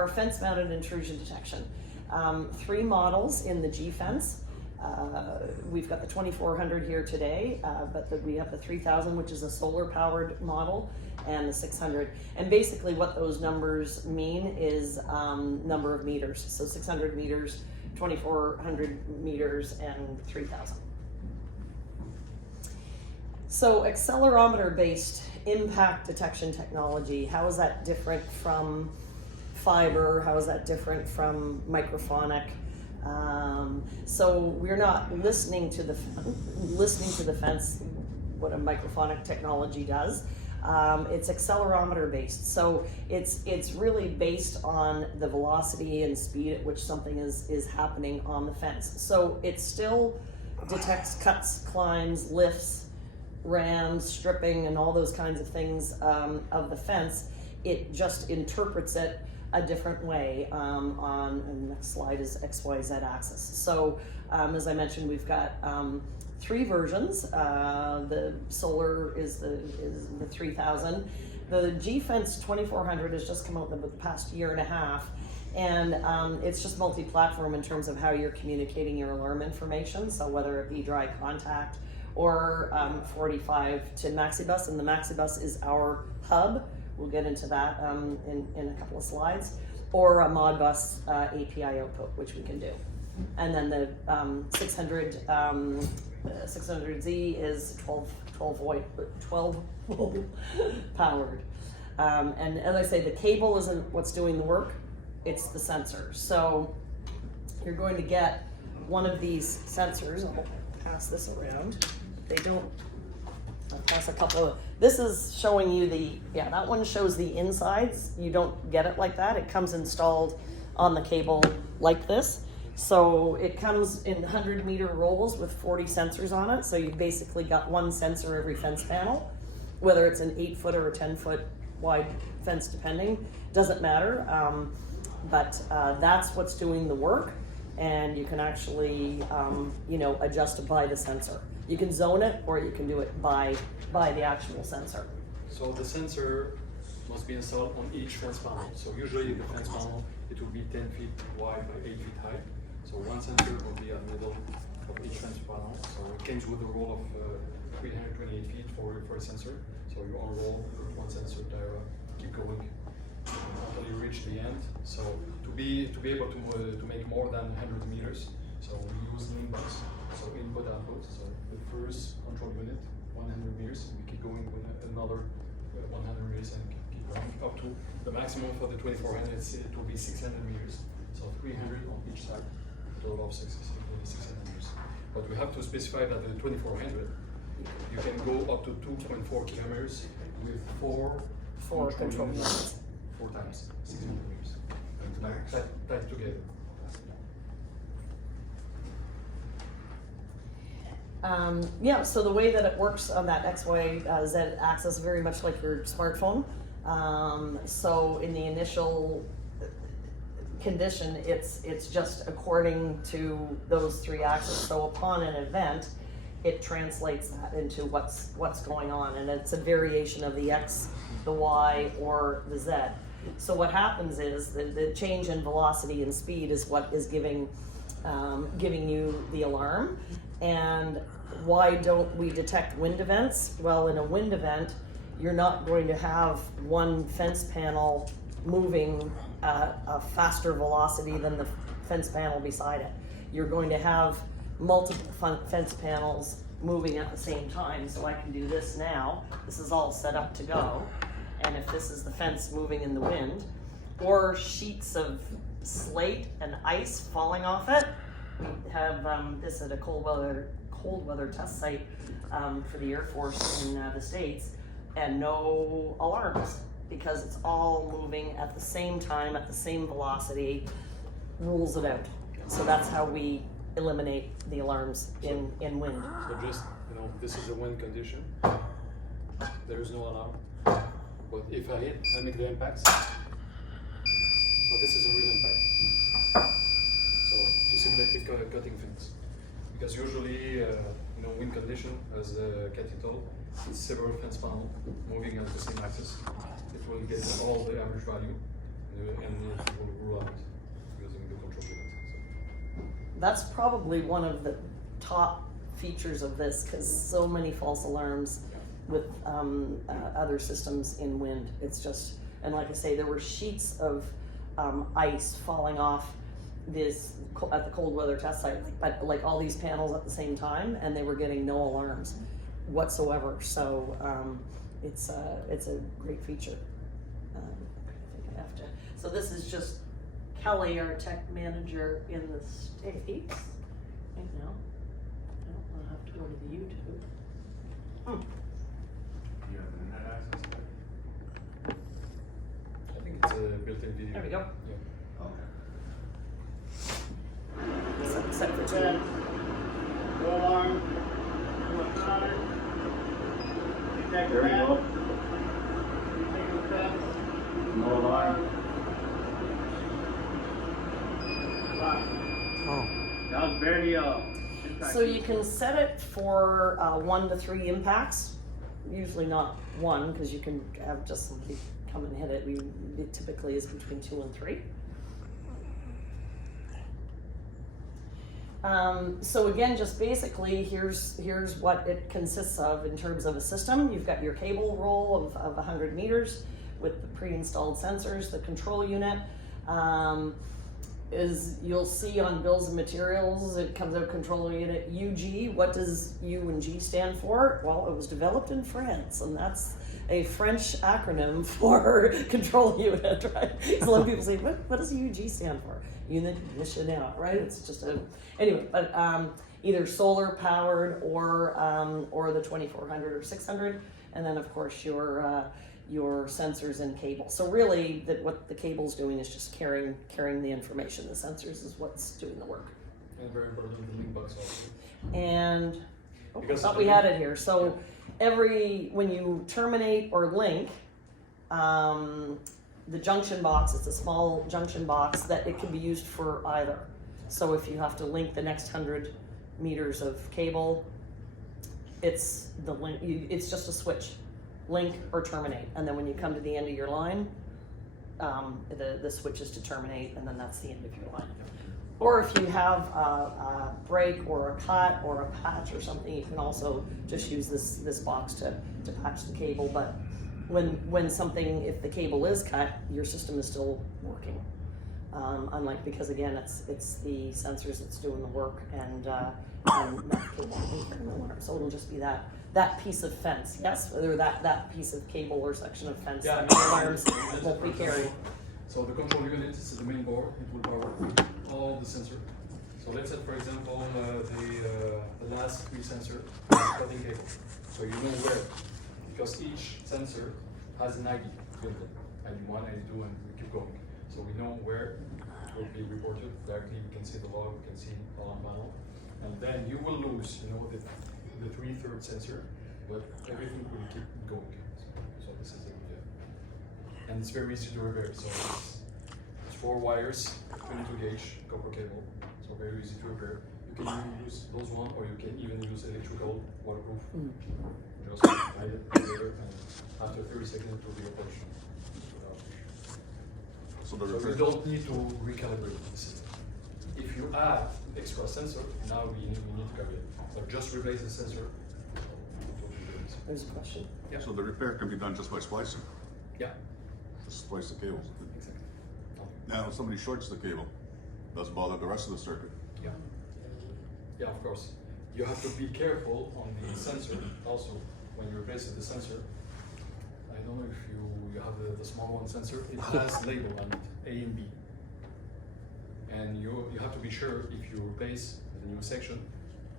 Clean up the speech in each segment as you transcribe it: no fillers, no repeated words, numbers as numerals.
Our fence-mounted intrusion detection. 3 models in the G fence. We've got the 2400 here today, but we have the 3000, which is a solar-powered model, and the 600. And basically what those numbers mean is number of meters. So 600 meters, 2400 meters, and 3000. So accelerometer-based impact detection technology, how is that different from fiber? How is that different from microphonic? So we're not listening to the fence, what a microphonic technology does. It's accelerometer based. So it's really based on the velocity and speed at which something is happening on the fence. So it still detects cuts, climbs, lifts, rams, stripping, and all those kinds of things of the fence. It just interprets it a different way on, and the next slide is XYZ axis. So as I mentioned, we've got 3 versions. The solar is the 3000. The G-Fence 2400 has just come out in the past year and a half, and it's just multi-platform in terms of how you're communicating your alarm information. So whether it be dry contact or 45 to Maxibus, and the Maxibus is our hub. We'll get into that in a couple of slides, or a Modbus API output, which we can do. And then the 600Z is 12 volt powered. And as I say, the cable isn't what's doing the work, it's the sensor. So you're going to get one of these sensors. I'll pass this around. They don't, I'll pass a couple of, this is showing you that one shows the insides. You don't get it like that. It comes installed on the cable like this. So it comes in 100-meter rolls with 40 sensors on it. So you've basically got one sensor every fence panel, whether it's an 8-foot or a 10-foot wide fence, depending, doesn't matter. But that's what's doing the work. And you can actually, adjust it by the sensor. You can zone it, or you can do it by the actual sensor. So the sensor must be installed on each fence panel. So usually the fence panel, it will be 10 feet wide by 8 feet high. So one sensor will be at the middle of each fence panel. So it comes with a roll of 328 feet for a sensor. So you unroll with one sensor there, keep going until you reach the end. So to be able to make more than 100 meters, so we use links. So input output. So the first control unit, 100 meters. We keep going with another 100 meters and keep going up to the maximum for the 2400. It will be 600 meters. So 300 on each side, a total of 600 meters. But we have to specify that the 2400, you can go up to 2.4 kilometers with four control units. 4 times 600 meters. Tied together. So the way that it works on that XYZ axis, very much like your smartphone. So in the initial condition, it's just according to those 3 axes. So upon an event, it translates that into what's going on, and it's a variation of the X, the Y, or the Z. So what happens is the change in velocity and speed is what is giving you the alarm. And why don't we detect wind events? Well, in a wind event, you're not going to have one fence panel moving at a faster velocity than the fence panel beside it. You're going to have multiple fence panels moving at the same time. So I can do this now. This is all set up to go. And if this is the fence moving in the wind, or sheets of slate and ice falling off it, we have this at a cold weather test site for the Air Force in the States, and no alarms because it's all moving at the same time, at the same velocity, rules it out. So that's how we eliminate the alarms in wind. So just, this is a wind condition. There is no alarm. But if I hit, I make the impacts. So this is a real impact. So to simulate the cutting things. Because usually, wind condition, as Cathy told, it's several fence panels moving at the same axis. It will get all the average value. and it will rule out using the control unit. So. That's probably one of the top features of this, because so many false alarms with other systems in wind. It's just, and like I say, there were sheets of ice falling off this at the cold weather test site, like all these panels at the same time, and they were getting no alarms whatsoever. So it's a great feature. I think I have to. So this is just Kelly, our tech manager in the States. Right now, I'll have to go to the YouTube. You have internet access to it? I think it's a built-in video. There we go. Yeah. Okay. Set for two. Go alarm. There we go. No alarm. That was very So you can set it for 1 to 3 impacts. Usually not 1, because you can have just somebody come and hit it. It typically is between 2 and 3. So again, just basically, here's what it consists of in terms of a system. You've got your cable roll of 100 meters with the pre-installed sensors, the control unit. Is you'll see on bills of materials, it comes out control unit UG. What does U and G stand for? Well, it was developed in France, and that's a French acronym for control unit, right? So a lot of people say, what does UG stand for? Unit Missionnaire, right? It's just anyway, but either solar powered or the 2400 or 600, and then of course your sensors and cable. So really, what the cable's doing is just carrying the information. The sensors is what's doing the work. And very important, the link box also. And I Because thought we had it here. So when you terminate or link, the junction box, it's a small junction box that it can be used for either. So if you have to link the next 100 meters of cable, it's the link. It's just a switch. Link or terminate, and then when you come to the end of your line, the switch is to terminate, and then that's the end of your line. Or if you have a break or a cut or a patch or something, you can also just use this box to patch the cable. But if the cable is cut, your system is still working. Unlike, because again, it's the sensors that's doing the work, and not the cable. So it'll just be that piece of fence, yes, or that piece of cable or section of fence that the alarms won't be carried. So the control unit is the main board. It will power all the sensors. So let's say, for example, the last 3 sensors are cutting cable. So you know where, because each sensor has an ID built in, ID1, ID2, and we keep going. So we know where it will be reported directly. We can see the log, we can see the alarm panel, and then you will lose, the 3/3 sensor, but everything will keep going. So this is it. And it's very easy to repair. So it's 4 wires, 22 gauge copper cable. So very easy to repair. You can even use those one, or you can even use electrical waterproof. Just hide it together, and after 30 seconds it will be operational. So So we don't need to recalibrate the system. If you add extra sensor, now we need to calculate. But just replace the sensor. There's a question. Yeah. So the repair can be done just by splicing. Yeah, Just splice the cables. exactly. Now, if somebody shorts the cable, doesn't bother the rest of the circuit. Yeah. Yeah, of course. You have to be careful on the sensor also when you replace the sensor. I don't know if you have the small one sensor. It has label on it, A and B. And you have to be sure if you replace the new section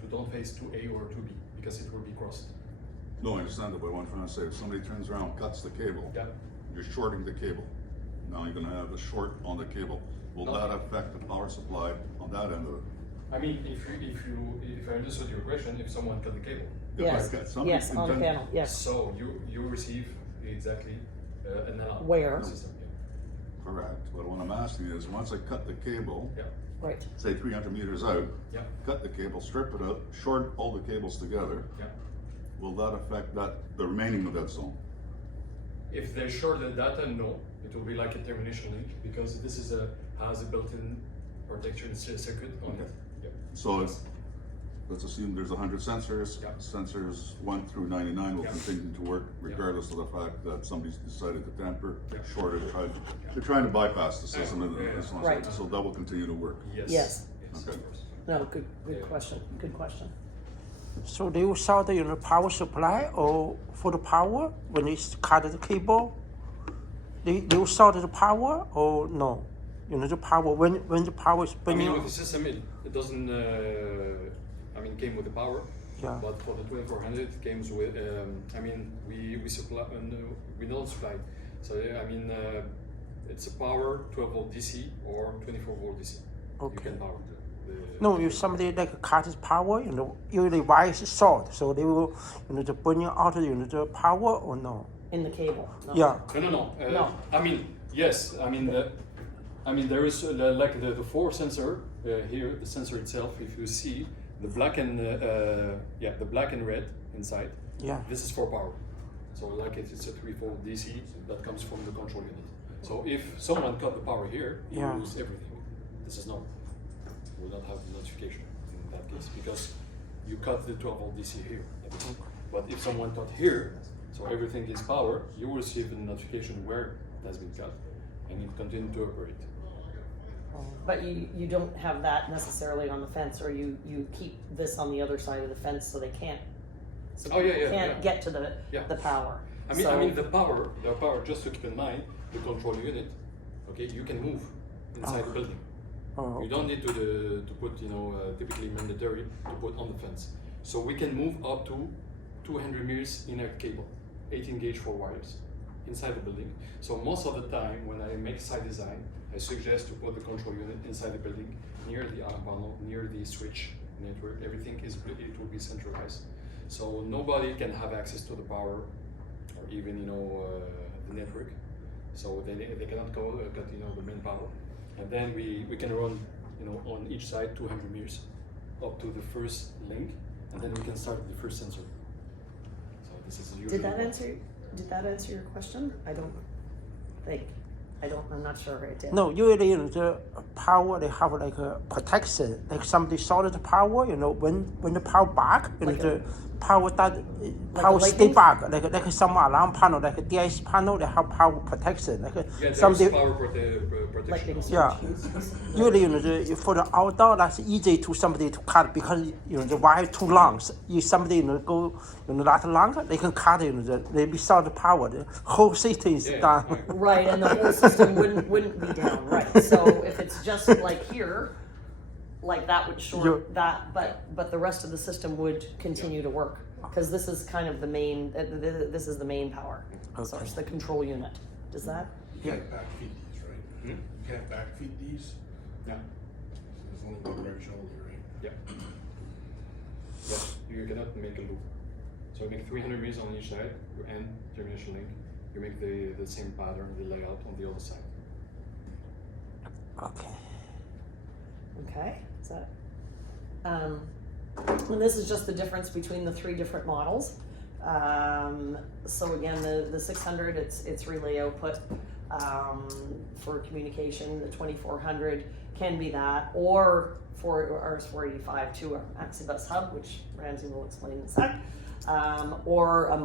to don't face to A or to B, because it will be crossed. No, I understand that, but what I'm trying to say, if somebody turns around and cuts the cable, Yeah. you're shorting the cable. Now you're gonna have a short on the cable. Will No. that affect the power supply on that end of it? I mean, if I understood your question, if someone cut the cable, If I Yes, cut somebody yes, on the intend- panel, yes. so you receive exactly an alarm Where? system. Correct, but what I'm asking is, once I cut the cable, Yeah. Right. say 300 meters out, Yeah. cut the cable, strip it up, short all the cables together, Yeah. will that affect the remaining of that zone? If they short the data, no, It will be like a termination link because this is has a built-in protection circuit on it. Yeah. So let's assume there's 100 sensors. Yeah. Sensors 1 through 99 will Yeah. continue to work regardless of the fact that somebody's decided to tamper, Yeah. shorted, they're trying to bypass the system. Yeah. As long as Right. so that will continue to work. Yes. Yes. Yes, Okay. of course. No, good Yeah. question, good question. So they will solder power supply or for the power when it's cut the cable. They will solder the power or no? The power when the power is I burning. mean, with the system, it doesn't. Came with the power. Yeah. But for the 2400, it came with. We supply. No, we don't supply. So it's a power 12 volt DC or 24 volt DC. Okay. You can power No, if somebody like cut his power, usually wire is short, so they will, the burning out the power or no? In the cable? No. Yeah. No. No. Yes. There is the 4 sensor here. The sensor itself. If you see the black and the black and red inside. Yeah. This is for power. So it's a 3-volt DC that comes from the control unit. So if someone cut the power here, you Yeah. lose everything. This is normal. We don't have the notification in that case because you cut the 12 volt DC here. But if someone cut here, so everything is power, you will receive a notification where it has been cut and it continue to operate. But you don't have that necessarily on the fence, or you keep this on the other side of the fence so they can't. So Oh, yeah, people yeah, can't yeah. get to the Yeah. power. The power, just to keep in mind, the control unit, okay, you can move inside the building. Oh, You don't need to put, typically mandatory to put on the fence. So we can move up to 200 meters in a cable, 18 gauge for wires inside the building. So most of the time when I make site design, I suggest to put the control unit inside the building, near the alarm panel, near the switch network. Everything it will be centralized. So nobody can have access to the power or even, the network. So they cannot cut, the main power. And then we can run, on each side 200 meters up to the first link, and then we can start with the first sensor. So this is usually. Did that answer your question? I don't think. I'm not sure it did. No, usually the power they have like a protection, like somebody solder the power. When the power back, Like the power a stay lightning? back, like some alarm panel, like a DIS panel, they have power protection. Like There's somebody. power protection. Lightning switch. Yeah. Usually, for the outdoor, that's easy to somebody to cut because the wire too long. So if somebody go that long, they can cut they be solder power. The whole system is Yeah, done. Right, and the whole system wouldn't be down, right? So if it's just like here, like that would short that, but the rest of the system would continue to work because this is kind of the main. This is the main power source, the control unit. Does that? You can't backfeed these, right? Hmm? You can't backfeed these. Yeah. There's only one right shoulder, right? Yeah. Yeah. You cannot make a loop. So you make 300 meters on each side, you end termination link. You make the same pattern, the layout on the other side. Okay. Okay. Is that? And this is just the difference between the 3 different models. So again, the 600, it's relay output for communication. The 2400 can be that, or for RS485 to our Maxibus hub, which Ramsey will explain in a sec, or a